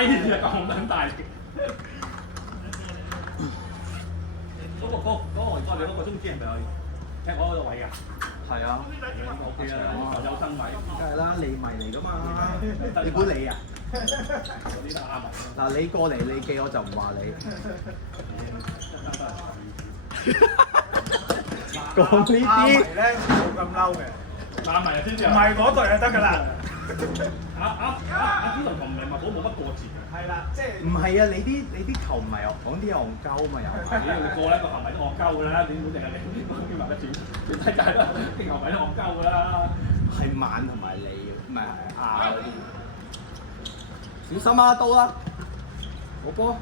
啊，咁撚大力。嗰個我哋嗰個中堅係咪有踢嗰個位㗎？係啊。O K 啦，有身位。梗係啦，利迷嚟㗎嘛。你估你啊？嗰啲都啱啊。嗱，你過嚟你記我就唔話你。講呢啲咧冇咁嬲嘅，打埋先至。唔係嗰隊就得㗎啦。阿天龍同利物浦冇乜過節嘅。係啦，即係唔係啊！你啲球迷又講啲戇鳩嘛又。你個咧個球迷都戇鳩㗎啦，你唔好淨係你叫埋個全世界都啲球迷都戇鳩㗎啦。係曼同埋你，唔係亞嗰啲。小心啊！到啦，冇波。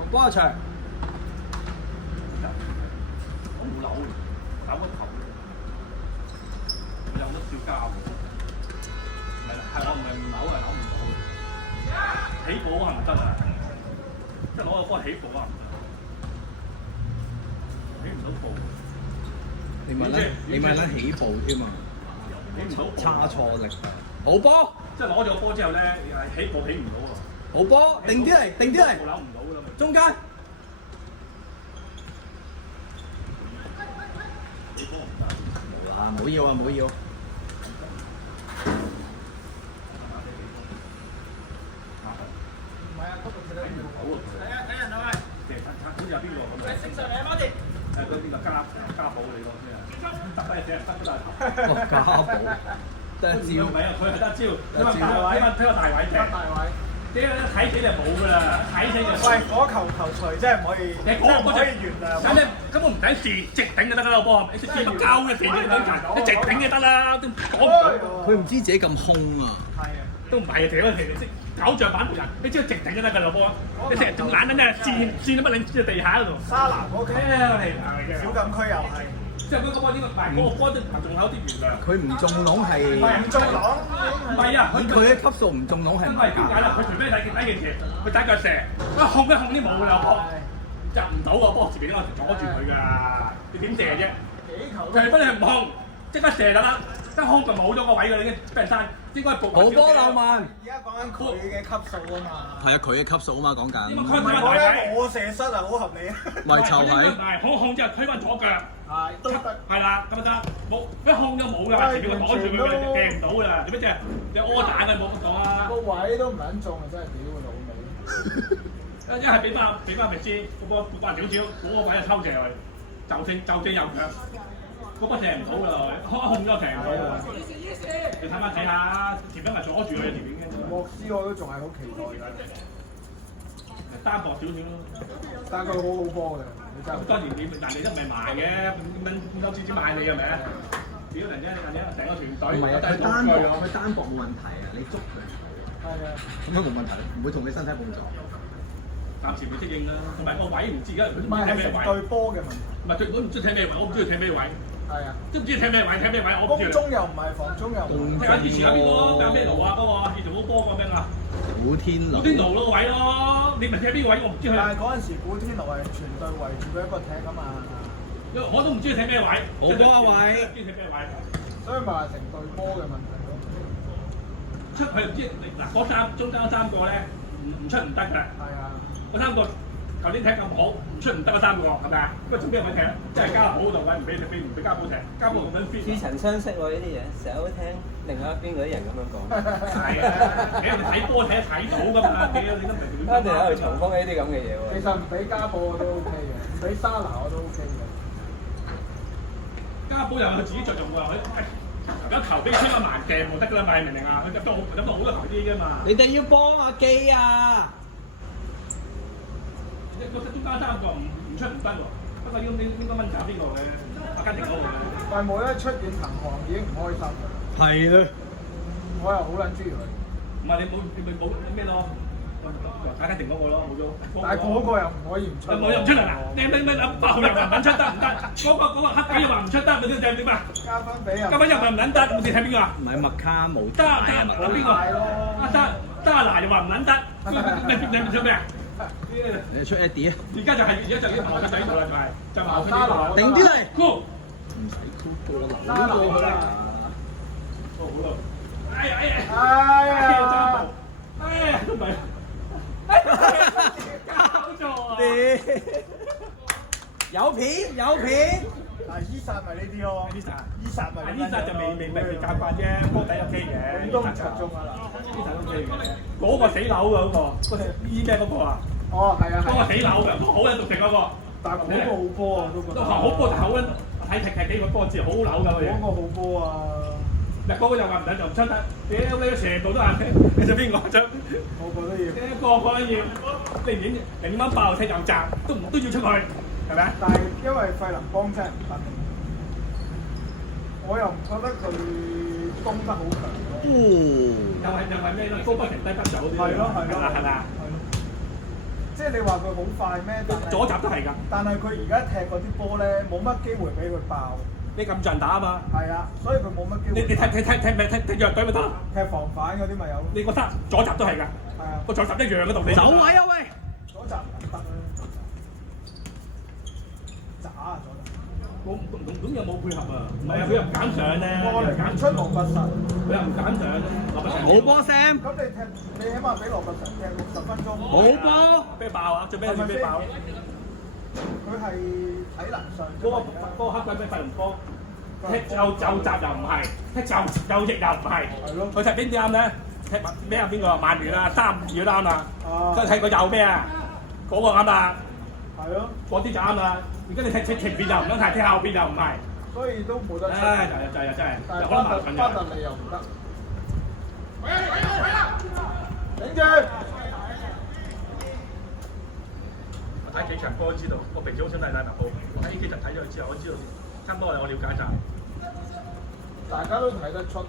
紅波場。我冇扭嘅，扭個頭嘅，我有得照交嘅。唔係，係我唔係唔扭係扭唔到嘅。起步係唔得啊！即係攞個波起步啊唔得，起唔到步。你咪撚起步添啊！起唔到步。差錯力。好波。即係攞咗個波之後咧，係起步起唔到喎。好波，定啲嚟，定啲嚟。扭唔到㗎啦咪。中間。起波唔得。冇啦，冇要啊，冇要。唔係啊，嗰個寫得唔好。睇人啊喂！其實好似有邊個咁樣？正常嚟啊，媽哋。誒嗰邊個家寶嚟講先啊，得低隻得嗰大頭。哦，家寶。得一招。唔係啊，佢係得招，因為大位，睇個大位踢。大位。啲睇死就冇㗎啦，睇死就。喂，嗰球錘真係唔可以，真係唔可以原諒。咁你根本唔使試，直頂就得㗎啦，波。你試乜鳩嘅試你你直頂就得啦，都講唔到。佢唔知自己咁兇啊！係啊。都唔係啊，條嗰條識狗象板門人，你只要直頂就得㗎啦，波。你成日仲懶緊咧，試乜你知喺地下嗰度。沙拿嗰球，小禁區又係。即係嗰個波應該唔係嗰個波都仲有啲原諒。佢唔中籠係。唔中籠。唔係啊，佢嘅級數唔中籠係因為點解啦？佢除非睇件事，佢打腳射，一控啲冇㗎啦，波入唔到個波，自己嗰阻住佢㗎，你點射啫？幾球除非你係唔控，即刻射得啦，一控就冇咗個位㗎啦，已經俾人刪，應該報。好波浪漫。而家講緊佢嘅級數啊嘛。係啊，佢嘅級數啊嘛，講緊。唔係講緊我射失啊，好合理啊。咪就係。係好控之後推翻左腳。係都得。係啦，咁就得。冇一控就冇㗎，前面佢擋住佢，掟唔到㗎。做乜啫？你柯打嘅冇乜講啊。個位都唔撚中啊！真係屌佢老味。一係俾翻咪先，個波掛少少，嗰個位就抽射佢，就正右腳，嗰波射唔到㗎，控咗射唔到㗎。你睇下，前邊咪阻住佢前邊嘅。莫斯我都仲係好期待㗎。單薄少少咯。但佢好好波嘅，你真係。當然人哋都唔係賣嘅，咁多錢買你係咪啊？屌人哋成個團隊。唔係啊，佢單薄冇問題啊，你捉佢。係啊。咁樣冇問題，唔會同你身體碰撞。暫時未適應啦，同埋個位唔知而家佢唔係係成對波嘅問題。唔係佢唔知踢咩位，我唔知佢踢咩位。係啊。都唔知踢咩位，我唔知。攻中又唔係，防中又唔係。踢下以前有邊個？踢咩路啊？嗰個以前好波個咩啊？古天奴。古天奴嗰個位咯，你咪踢邊位？我唔知佢。但係嗰陣時古天奴係全隊圍住佢一個踢啊嘛。我都唔知佢踢咩位。好波啊位。唔知踢咩位。所以咪話成對波嘅問題咯。出佢唔知嗱嗰中間三個咧唔出唔得㗎。係啊。嗰三個頭先踢咁好，唔出唔得嗰三個係咪啊？不過仲邊個位踢？即係家寶度位唔俾家寶踢，家寶咁樣 fit。似曾相識喎呢啲嘢，成日都聽另外一邊嗰啲人咁樣講。係啊，你睇波睇到㗎嘛？你都明。一定喺度重複呢啲咁嘅嘢喎。其實唔俾家寶我都 OK 嘅，唔俾沙拿我都 OK 嘅。家寶又係佢自己着重㗎，佢有球俾佢穿個盲鏡就得㗎啦，咪明唔明啊？佢入到好多球啲㗎嘛。你哋要幫阿基啊！覺得中間三個唔出唔得喎，不過應該問責邊個嘅？阿根廷嗰個。但係冇一出現投降已經唔開心啦。係啦。我又好撚中意佢。唔係你咪冇咩咯？阿根廷嗰個咯，冇咗。但係嗰個又唔可以唔出。冇又唔出嚟嗱，你8號又話唔撚出得唔得？嗰個黑鬼又話唔出得，咪點點啊？加分俾人。加分又話唔撚得，冇事睇邊個啊？唔係麥卡冇。得邊個？得拿又話唔撚得，你出咩啊？你出 Eddie 啊！而家就要矛盾喺度啦，就係矛盾喺度。頂啲嚟。Go！唔使 Q 過流過去啦。哦好啦，哎呀哎呀，哎呀，爭到，哎呀都唔係，搞錯啊！有片有片，嗱，伊薩咪呢啲咯，伊薩咪呢扎就未教慣啫，波底 OK 嘅，都唔出眾啊啦。呢扎 OK 嘅，嗰個死樓嘅嗰個，醫咩嗰個啊？哦，係啊，嗰個係啊，死樓嘅，好撚獨食嗰個，但係嗰個好波啊，都覺得。好波就好撚，睇幾個波字好扭㗎佢。嗰個好波啊！嗱嗰個又話唔得就唔出得，屌你成部都硬聽，你做邊個啫？個個都要。個個都要，你點蚊爆踢又砸，都要出去，係咪啊？但係因為費能幫真係唔得，我又唔覺得佢攻得好強咯。又係咩咯？高不停低不走啲。係咯係咯，係咪啊？即係你話佢好快咩？左閘都係㗎。但係佢而家踢嗰啲波咧，冇乜機會俾佢爆。你咁盡打啊嘛？係啊，所以佢冇乜機會。你踢弱隊咪得咯？踢防反嗰啲咪有。你覺得左閘都係㗎？係啊，個左閘一樣嘅道理。走位啊喂！左閘唔得啦，渣啊左閘。咁又冇配合啊？唔係啊，佢又唔揀上咧，我嚟揀出羅拔臣，佢又唔揀上咧，羅拔臣冇波 Sam，咁你起碼俾羅拔臣踢60分鐘。冇波，俾爆啊！最尾要俾爆。佢係體能上。嗰個黑鬼俾費龍波，踢就閘又唔係，踢就翼又唔係。係咯。佢踢邊啲啱咧？踢咩啊？邊個啊？曼聯啊，3-2都啱啊。佢踢個右咩啊？嗰個啱啊。係咯。嗰啲就啱啦。而家你踢前邊就唔得，踢後邊又唔係。所以都冇得出。唉，就係真係，但係有好多矛盾嘅。巴特利又唔得。頂住！我睇幾場波知道，我平時好想睇利物浦。我喺呢幾場睇咗佢之後，我知道差唔多我了解晒。大家都睇得出啦，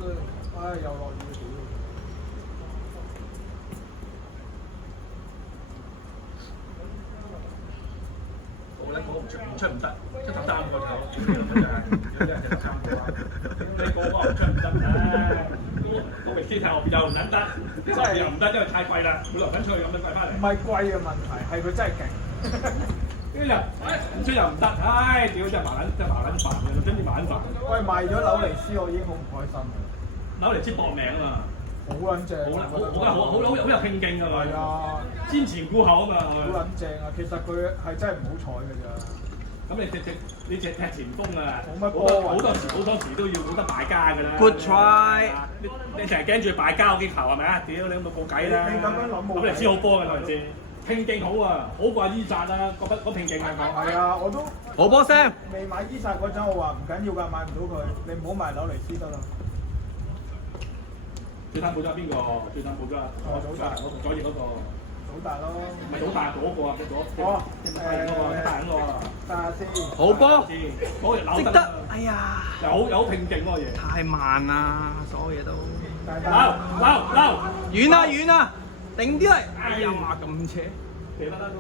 唉，又落雨屌！我咧講唔出唔得，出13個頭，真係，有啲人就13個啊！你個個唔出唔得，唉，都明知睇後邊又唔撚得，後邊又唔得，因為太貴啦，每輪緊出去咁樣貴翻嚟。唔係貴嘅問題，係佢真係勁。呢人唔出又唔得，唉，屌真係麻撚煩嘅，真係麻撚煩。喂，賣咗紐尼斯，我已經好唔開心啦。紐尼斯搏命啊嘛！好撚正，好有拼勁㗎佢。係啊，瞻前顧後啊嘛。好撚正啊！其實佢係真係唔好彩㗎咋。咁你踢前鋒啊，冇乜波好多時都要冇得敗家㗎啦。 Good try 你成日驚住敗家嗰幾球係咪啊？屌你咁冇計啦！你咁樣諗冇計。咁你知好波㗎係咪先？拼勁好啊，好過伊澤啦，嗰拼勁係咪？係啊，我都冇波 Sam，未買伊薩嗰陣，我話唔緊要㗎，買唔到佢，你唔好買紐尼斯得啦。最慘冇咗邊個？最慘冇咗啊！左翼嗰個。好大咯。唔係好大嗰個啊，哦，大嗰個，大嗰個。睇下先。好波，嗰個扭值得。哎呀，有拼勁嗰個嘢。太慢啦，所有嘢都。溜！遠啊遠啊，定啲嚟。哎呀，咁斜。射得都。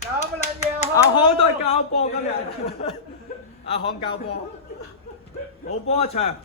搞乜撚嘢啊？阿康都係教波今日，阿康教波，冇波一場。